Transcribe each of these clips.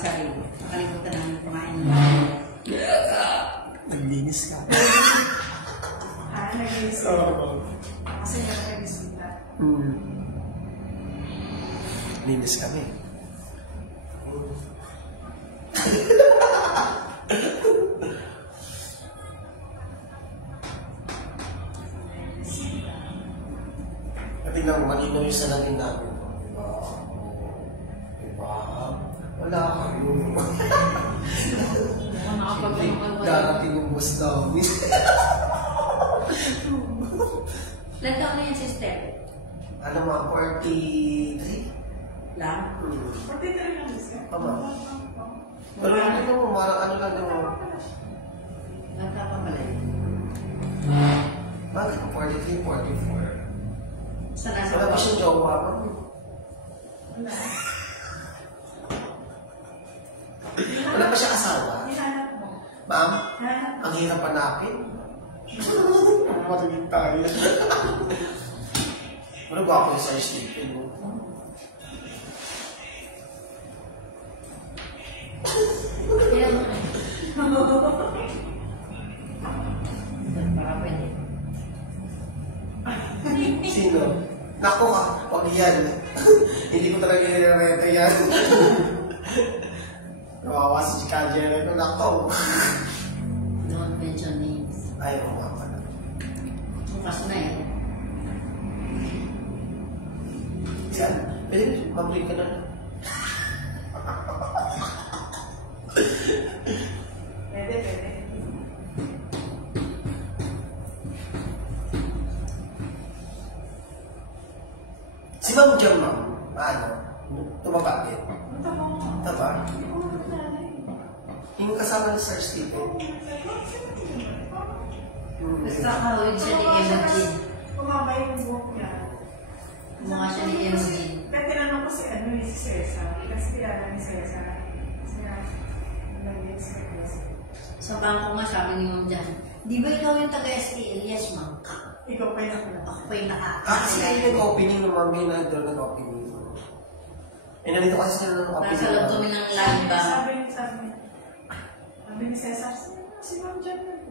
Sarili. Nakalimutan namin kumain. Naglinis ka. Naglinis ka. Kasi nakaglinis ka. Linis kami. Tingnan mo, malinaw yung salamin namin. Diba? Wala kayo. Darating yung boss namin. Ilan taon na yan, sister? Ano mga 43? Lang? 43 lang, sister. Tama. Pero hindi mo, ano lang naman. Nagkakapalay. Bakit ko 43, 44? Sana sa Wala pa siyang jowa mo. Wala. Wala pa siya asawa. Hinanap mo. Ma'am, Hinanap mo. ang hirap hanapin. Matagin tayo. Ano ba ako yung size sleeping mo? Para pwede. Sino? Naku ka, huwag yan. Hindi ko talaga nire-reta yan. Nawawa si Kajere ko, naku. Don't mention names. Ayaw ko nga pala. Bukas na eh. Yan, pwede, mag-break ka na. Pwede, pwede. Si Ma'am Jam, ma'am, ano? Tumabagit. Tama mo. Taba? Hindi ko nakilala eh. Yung kasama ni Sir Stephen. Basta kahawig siya ni Emojin. Kumaba yung buhok niya. Mukha siya ni Emojin. Kaya tinanong ko si si Cesar. Kasi kilala ni Cesar. Kasi nga, nag-mix ka kasi. Sa bangko nga sabi ni Ma'am Jan, di ba ikaw yung taga-STL? Yes, ma'am. Ikaw pa yung nakilala. Ako pa yung Kasi nag-opening ng mga ginagawa nag-opening. Eh, nandito kasi sila ng opening. Nasa loob kami ng land ba? Sabi ni Cesar, si Ma'am Jan na po.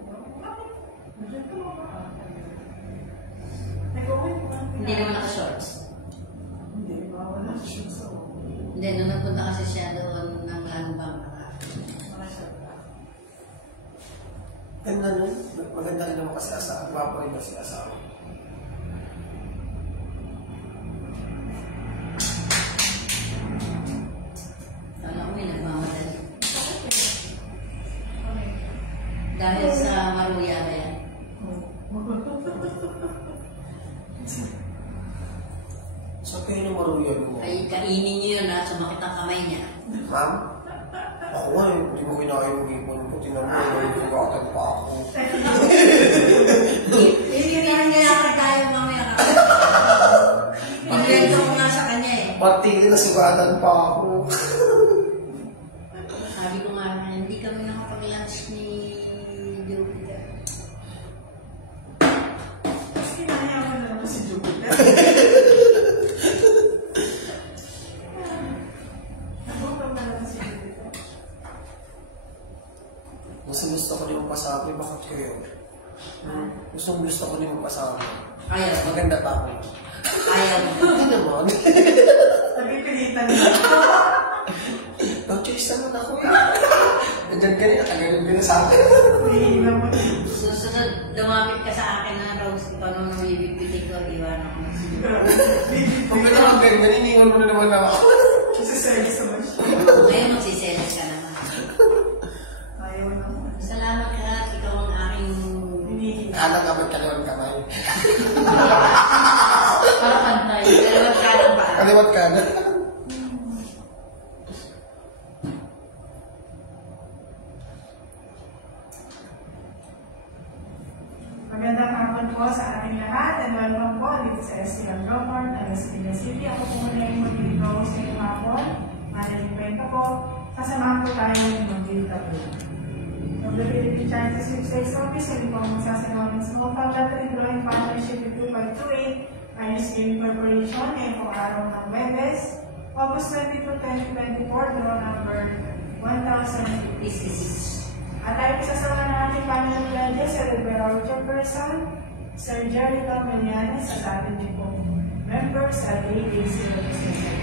Diyan ka mo ba? Nag-uwi mo. Hindi naman naka-shorts. Hindi, wala siya sa Hindi, nung nagpunta kasi siya doon ng land bank. mga short ka. Ganda nun. Maganda rin naman kasi asawa. Gwapo rin kasi asawa. Kala ko may nagmamadali. Okay. Dahil sa maruya na yan. So, kayo yung maruyan mo. Ay, kainin niyo yun ha, sumakit ang kamay niya. Ma'am? Ako nga, hindi mo kinain yung ipon ko. Tinan mo, nagkakatan pa ako. Iingayakan tayo mamaya ka. Pagkwento ko nga sa kanya eh. Pati nasugatan pa ako. Sabi ko nga, hindi kami nakapag-lunch ni Jupiter. Mas kinayaman na naman si Jupiter. Nagutom na naman si Jupiter. Gusto ko din magpasabi. Bakit kayo? Gusto ko din magpasabi. Ayaw. Maganda pa ako. Ayaw. Hindi naman. Nagpipilitan niya. Mag-choice naman ako. Nandiyan ka rin. Nakaganon ka na sa akin. Hindi naman. Susunod, lumapit ka sa akin na Rose. Ikaw nung nabibigbitig ko, iwan ako. Kung ka naman ganyan, iniwan mo na naman ako. Kasi service naman siya. Ngayon magsiselos ka naman. Ayaw naman. Salamat ka. Ikaw ang aking... Hinihingi. Anak ka ba't kaliwat kamay? Para pantay. Dalawat ka lang ba? Kaliwat ka na. Magandang hapon po sa ating lahat and welcome po dito sa STL Lockhart, Alastina City. Ako po muna yung mag-ibig sa inyong hapon. Managing kwento po. Kasamahan po tayo ng mag-ibig. The Philippine Chinese State Office ay po magsasagawa ng small bilateral drawing partnership with 2528 Ayos Gaming Corporation ngayong araw ng Webes, August 22, 2024, draw number isasama na ating panel of judges, Sir Alberto Chairperson, Sir Jericho Melianes, at ating po members at AAC Legislature.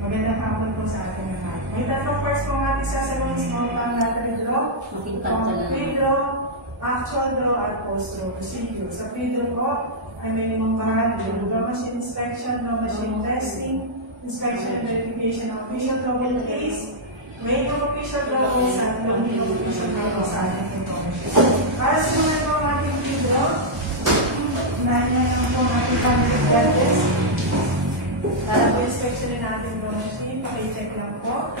Magandang hapon po sa ating lahat. May tatlong parts po ang ating sasaguhin sa mga pang-lateral draw, pre-draw, actual draw, at post-draw procedure. Sa pre-draw po, ay may limang bahagi: draw machine inspection, draw machine testing, inspection and verification of official drawing case, weight of official drawings, at weight of official drawings sa ating information. Para sa mga po ang ating pre-draw, unahin na po ang ating panel of judges. Para po inspection natin draw machine, pakicheck lang po.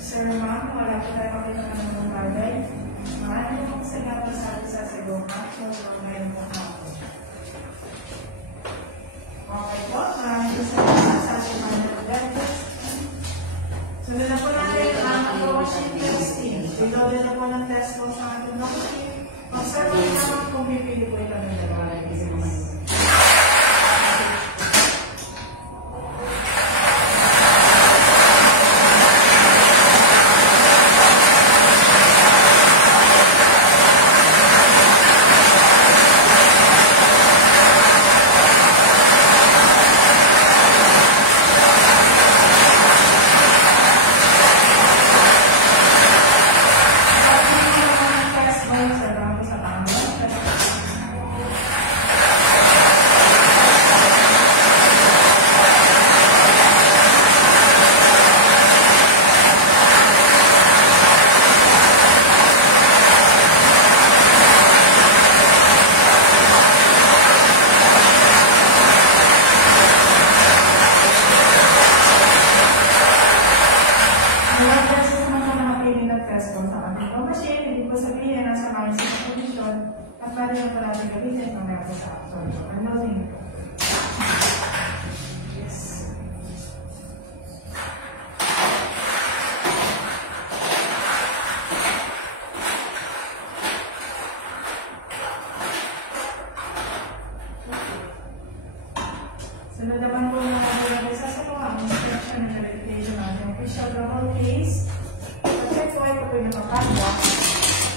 Sir, ma'am, wala po tayo makita ka ng mga bagay. Maraming po sa gabal sa ating sasagaw actual draw ngayon po natin. Okay po, maraming po sa ating panel of judges. Sunod na po natin ang draw machine testing. Reloaded na po ng test po sa ating draw machine. Observe mo naman kung pipili po ito ng dalawa. Sunod naman po yung mga sasagawa ang inspection and verification ng ating official drawing case. Check po ito po yung nakapagwa.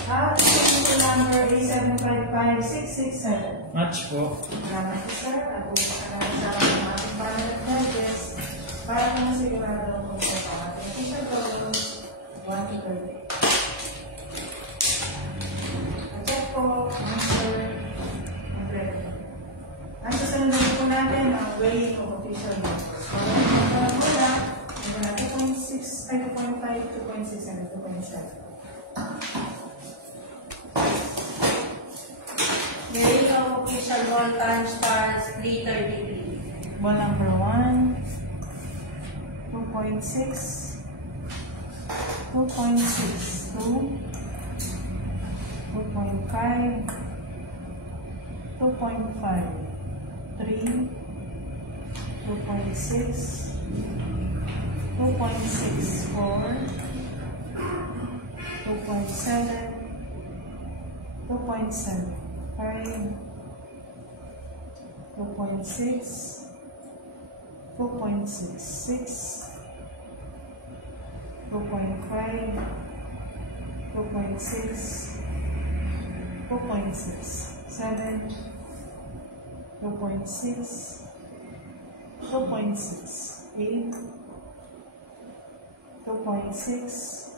At yung number A755667. Match po. Salamat po, sir. At upasalamat sa ating panel of judges para po masigurado po po ang ating official drawing 1 to 30. Check po, answer, and ready. Ang susunod po natin ang weight of official numbers. So, mula, 2.6, 2.5, 2.6, and 2.7. Weight of official ball time starts 3:33. Ball number 1, 2.6, 2.6, 2, 2.5, 2.5. 3, 2.6, 2.6, 4, 2.7, 2.7, 5, 2.6, 2.6, 6, 2.5, 2.6, 2.6, 7, 2.6, 2.6, 8, 2.6,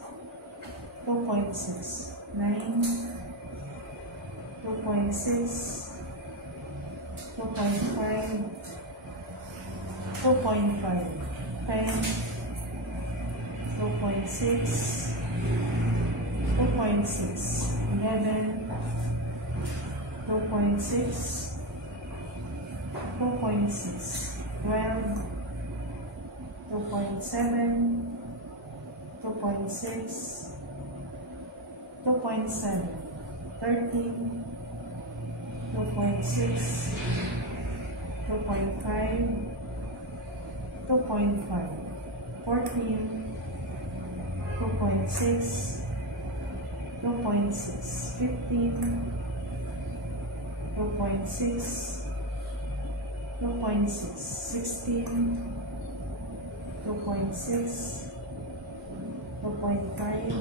2.6, 9, 2.6, 2.5, 2.5, 10, 2.6, 2.6, 11, 2.6, 2.6, 12, 2.7, 2.6, 2.7, 13, 2.6, 2.5, 2.5, 14, 2.6, 2.6, 15, 2.6, 2.6, 16, 2.6, 2.5,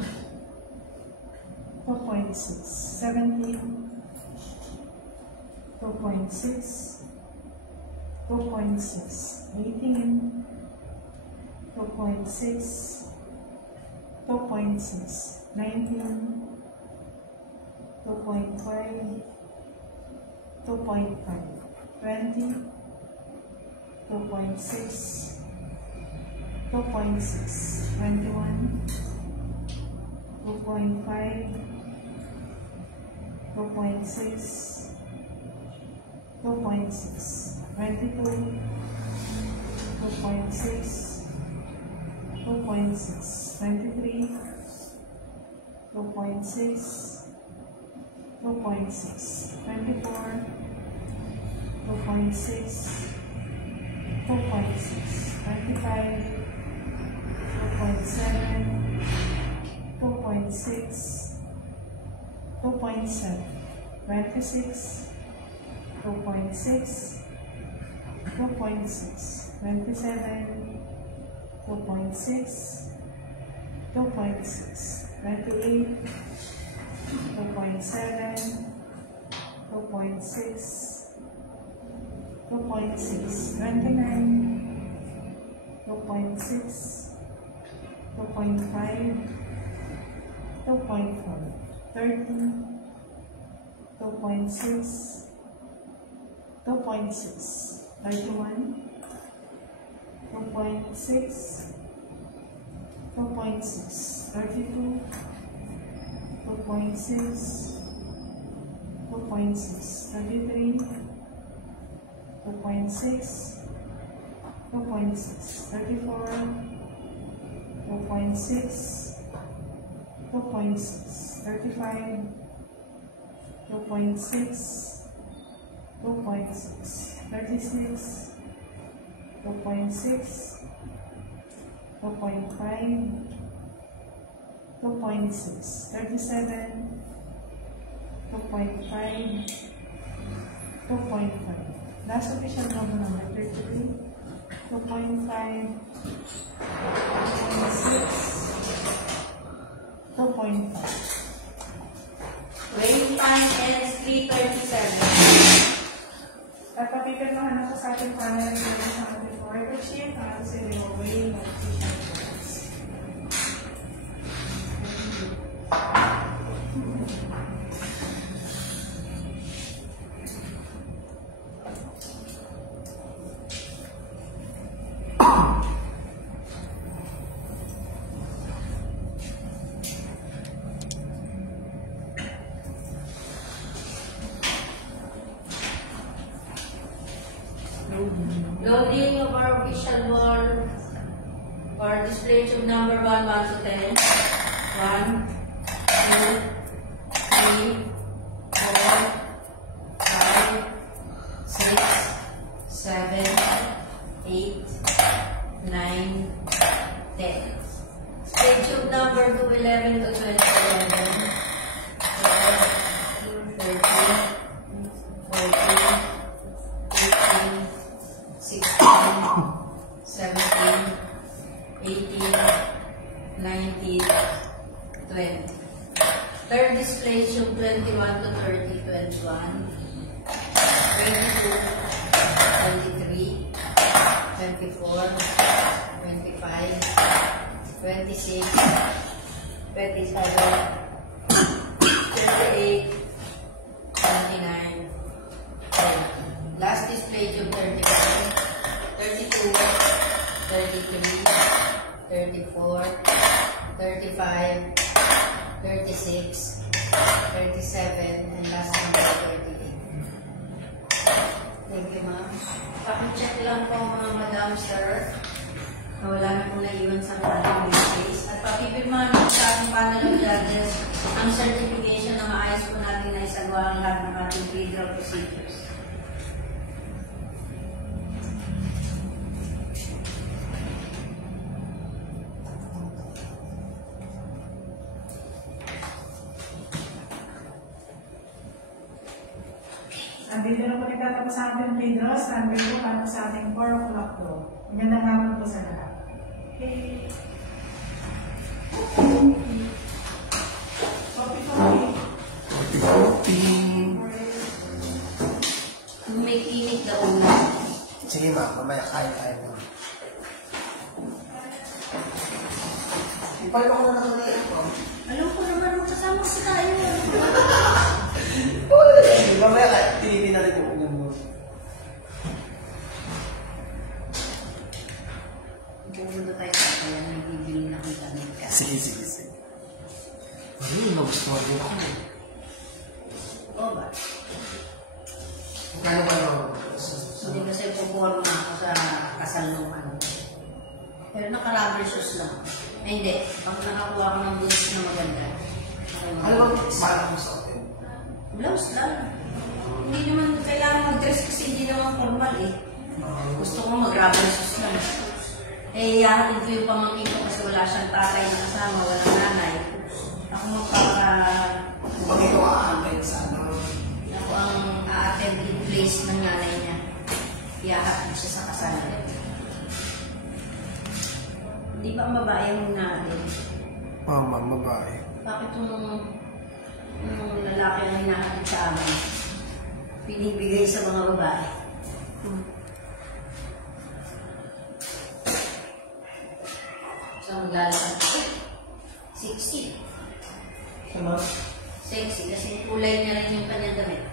2.6, 17, 2.6, 2.6, 18, 2.6, 2.6, 19, 2.5, 2.5, 20, 2.6, 2.6, 21, 2.5, 2.6, 2.6, 22, 2.6, 2.6, 23, 2.6, 2.6, 24, 2.6, 2.6, 25, 2.7, 2.6, 2.7, 26, 2.6, 2.6, 27, 2.6, 2.6, 28, 2.7, 2.6, 2.6, 29, 2.6, 2.5, 2.4, 30, 2.6, 2.6, 31, 2.6, 2.6, 32, 2.6, 2.6, 33, 2.6, 2.6, 34, 2.6, 2.6, 35, 2.6, 2.6, 36, 2.6, 2.5, 2.6, 37, 2.5, 2.5. Last official number 33, 2.5, 2.6, 2.5. Weighing time is 3:37. At papipirmahan na po sa ating panel sa ating order sheet para sa iyo weighing of official numbers. Loading of our official board or display tube number 1, 1 to 10. 1, 2, 3, 4, 5, 6, 7, 8, 9, 10. Display tube number 2, 11 to 27. 12, 13, 14, 15, 16, 17, 18, 19, 20. Third display tube 21 to 30, 21, 22, 23, 24, 25, 26, 27, 28, 29, 30. Last display tube 31, 32, 33, 34, 35, 36, 37, and last number 38. Thank you, ma'am. Pakicheck lang po mga madam, sir, na wala na pong naiwan sa ating case. At pakipirmahan po sa ating panel of judges ang certification na maayos po natin na isagawa ang lahat ng ating legal procedures. Dito na po nagtatapos sa ating videos. Standby po para sa ating 4 o'clock po. Magandang hapon po sa lahat. Okay. So, before Ipalo ko na nakalayan ko. Alam ko naman, magsasama sa tayo. Mamaya ka, tinipin natin yung ulam mo. Pumunta tayo sa kaya nagbibili na kita ng ka. Sige. Ayun, nagustuhan din ako. Oo ba? Kano ka naman? Hindi kasi puporma ako sa kasal nung ano. Pero naka-rubber shoes lang. Ay, hindi. Pag nakakuha ko ng boots na maganda. Ano bang parang mo sa atin? Blouse lang. Hindi naman kailangan mag-dress kasi hindi naman formal eh. Gusto ko mag-rubber shoes lang. Eh, yahatid ko yung pamangkin ko kasi wala siyang tatay na kasama, walang nanay. Ako magpaka... Pag ikaw aantay sa ano? Ako ang a-attend in place ng nanay niya. Yahatid siya sa kasal. Di ba ang babae ang nanay? Oo, ma'am, babae. Bakit yung lalaki ang hinahatid sa amin? Pinibigay sa mga babae. So, maglalakad. Sexy. Ano? Sexy kasi kulay niya rin yung kanyang damit.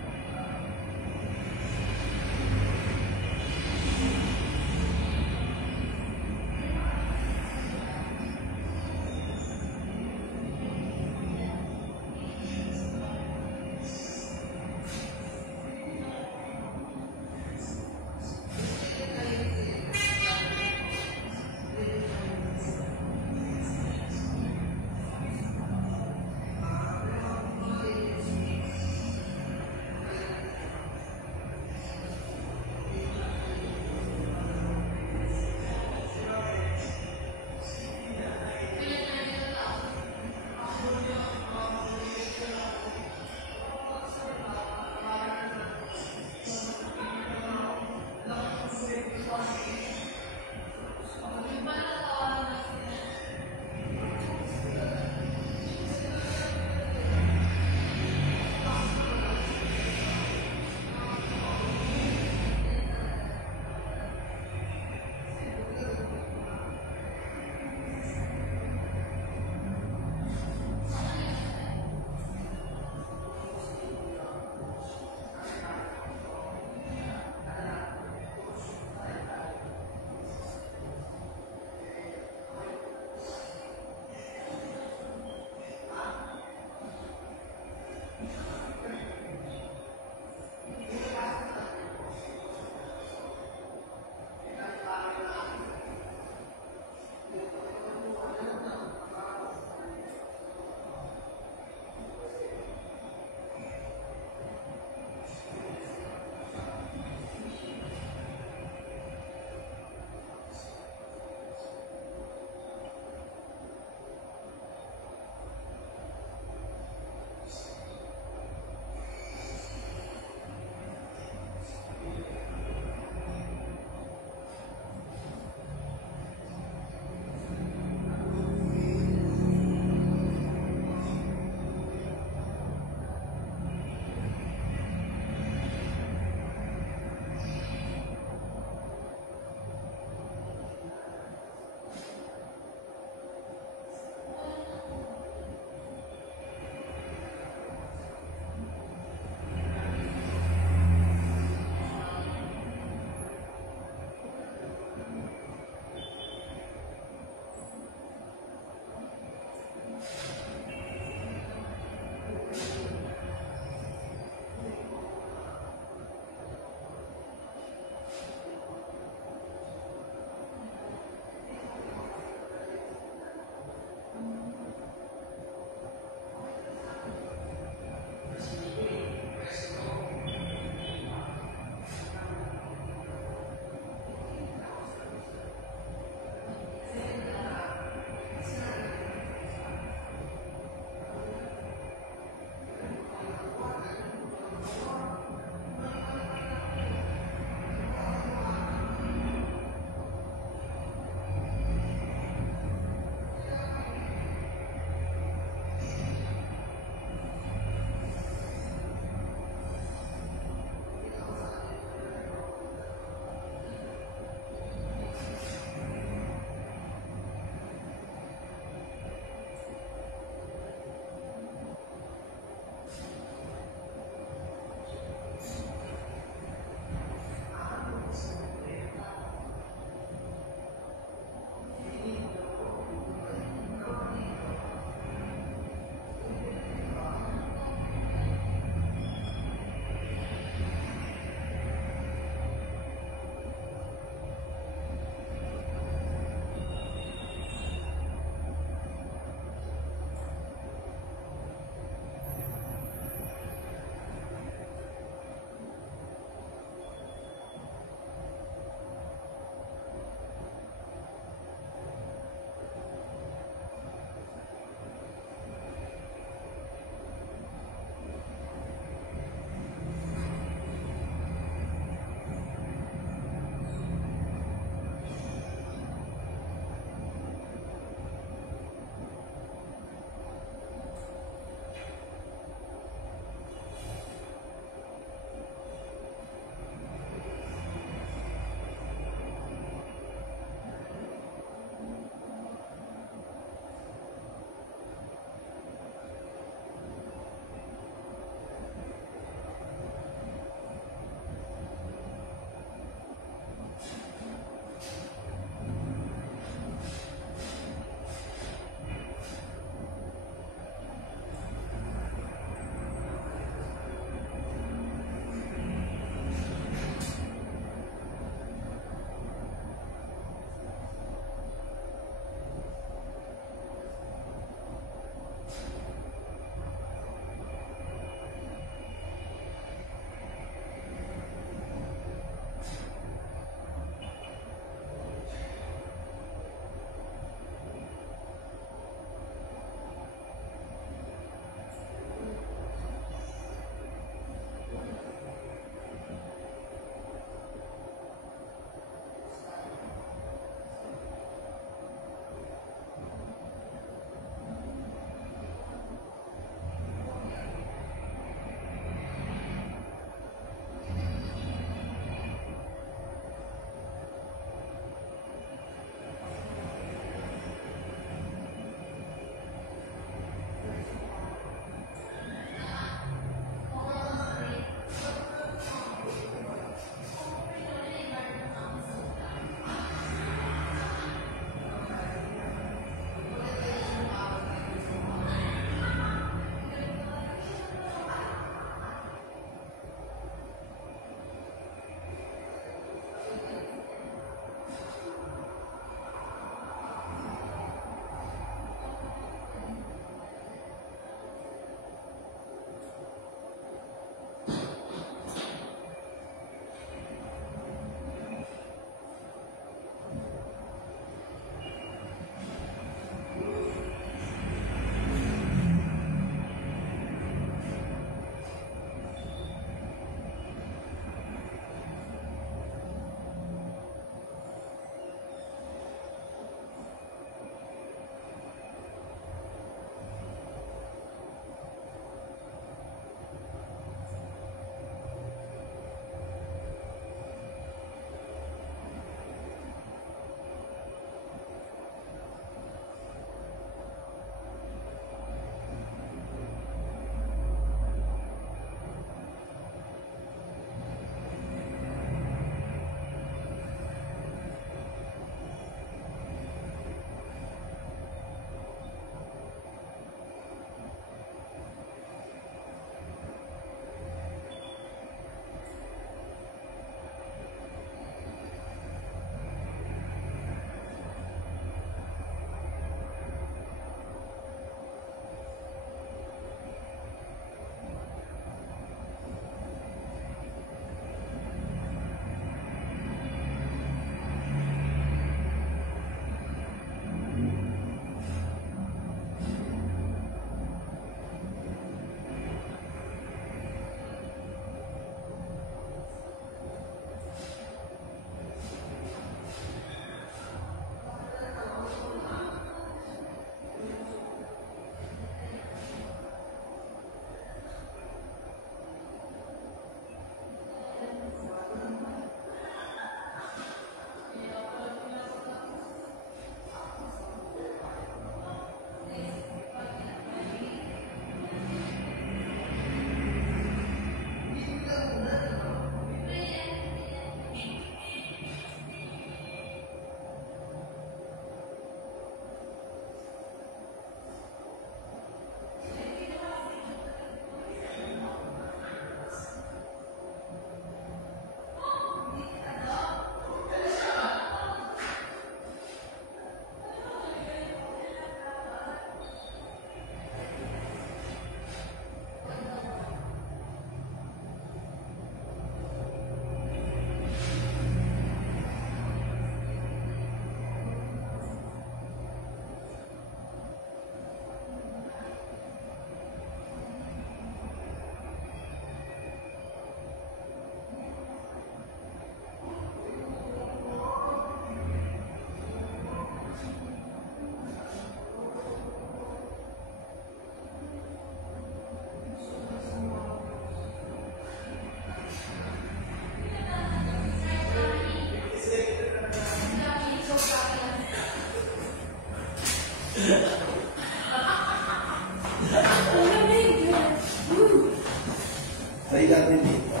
Ay, lang din dito.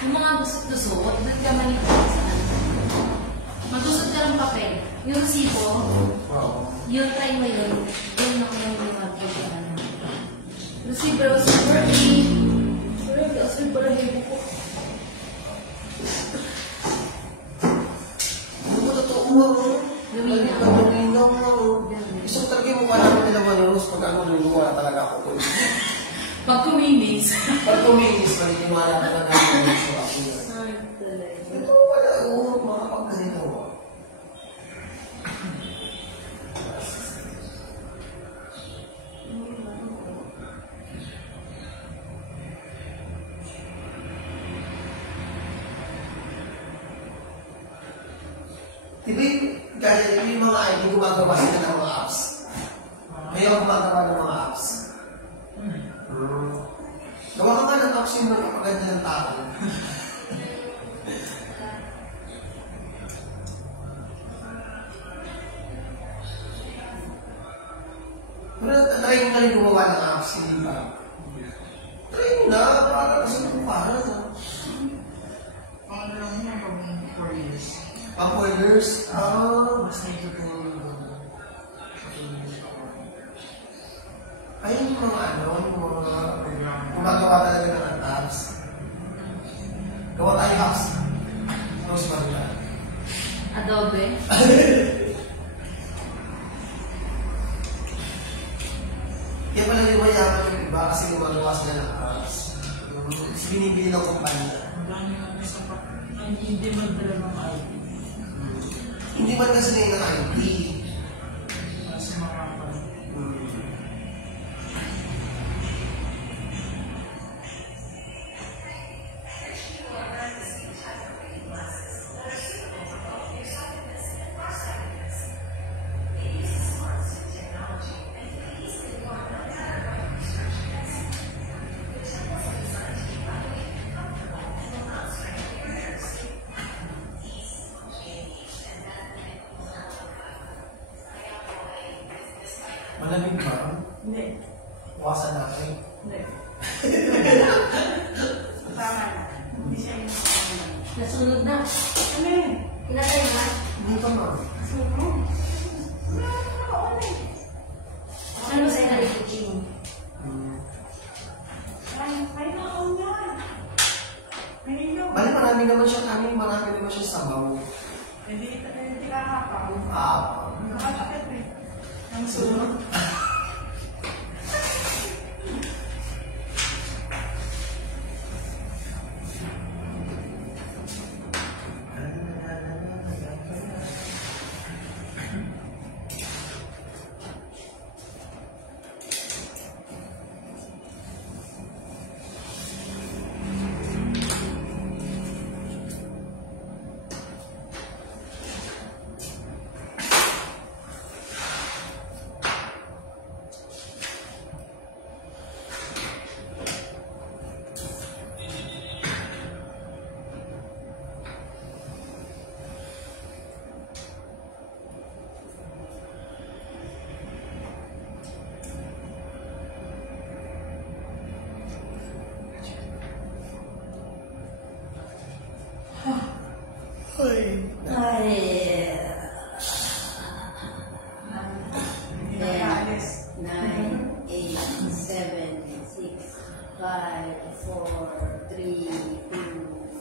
Yung mga gusot-gusot, doon ka malikot sa ano. Magusot ka ng papel. Yung sipo, Oo. yun, try mo yun. Yun ako yung lumagpag yung ano. Receiver, receiver, receiver, receiver, Ano mo totoo mo? Luminaw. Luminaw mo. Gusto ko talaga yung mukha namin dalawa ni Rose pag ako luluwa talaga ako. Pag kuminis. Pag kuminis, maniniwala ka na namin sa ako yan. Ay, talaga. Ito wala, mga pagkanito. Di ba yung mga ID gumagawa sila ng mga apps? Ngayon gumagawa ng mga apps. Gawa ka nga ng apps yung magpapaganda ng tao. Pero try mo na rin gumawa ng apps, hindi ba? Try mo na, para kasi para na. Ano lang yun, pag 4 years. Pang-foilers? Mas naitutulong ko. Ayun yung mga ano, yung mga gumagawa talaga ng apps. Gawa tayo apps. Rose Maria. Adobe. Kaya pala yung mayaman yung iba kasi gumagawa sila ng apps. Yung binibili ng kumpanya. Ang dami naman sa hindi magdala ng ID. Hindi man kasi na yung ID. Kasi makapal. Malamig ba? Hindi. Bukasan natin. Hindi. Tama na. Hindi siya yung Nasunod na. ano yun? Pinatay na. Hindi pa ma. Sunog. Wala na ako eh. Ano sa'yo na rin? Ay, nakaw niya. May ninyo. Bali marami naman siya sabaw. Hindi kakapaw. Nakakakit eh. Ang sunog. Ay. Ay. Hindi na kaalis. 9, 8, 7, 6, 5, 4, 3, 2,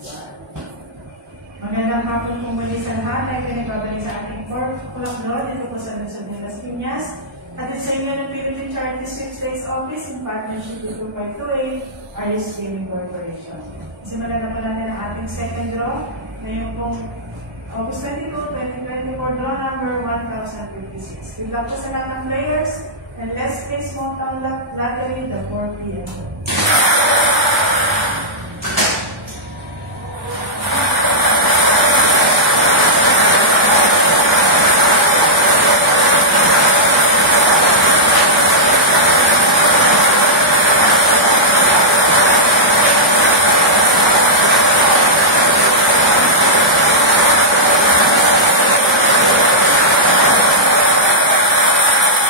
1. Magandang hapon po muli sa lahat ay pinagbabalik sa ating 4 o'clock doon. Ito po sa Luzon de las Piñas. At sa inyo ng Philippine Charity Sweepstakes Office in partnership with 2.28 Aris Gaming Corporation. Simulan na po natin ang ating second draw. Ngayon pong August 22, 2024, draw number 1056. Good luck po sa lahat ng players. And let's play small town lottery the 4 p.m.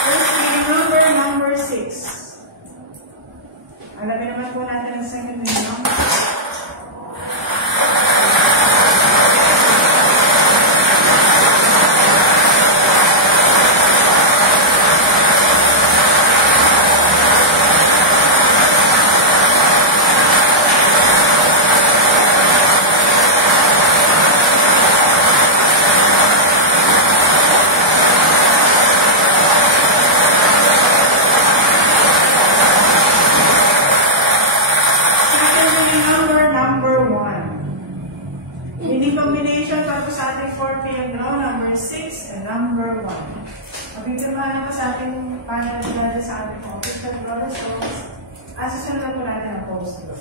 First game number 6. Alamin naman po natin ang second winner. Number 1. Pagpipirmahan na po sa ating panel na sa ating official brothers host. Asusunod na po natin ang post doon.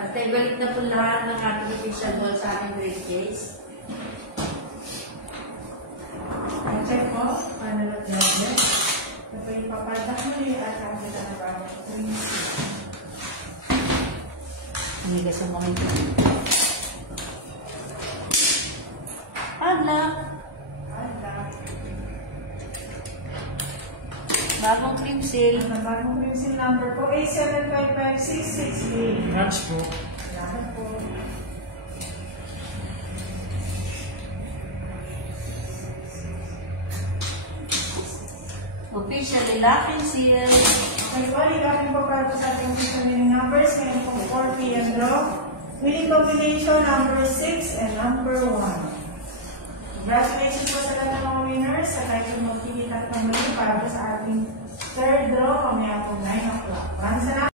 At balik na po lahat ng ating official ball sa ating grade case. I-check po, paano na judges. Ito po yung papadak mo at ang kita na bago 3C. Hindi ka sa mga ito. Padlock. Bagong cream seal. Ang bagong cream seal number po, 8755668. Match po. Salamat po. Officially locking seal. Okay po, ilapin po para sa ating official winning numbers. Ngayon po 4 p.m. draw. Winning combination number 6 and number 1. Congratulations po sa lahat ng mga winners. Sa kahit yung magkikita at mamuli para sa ating third draw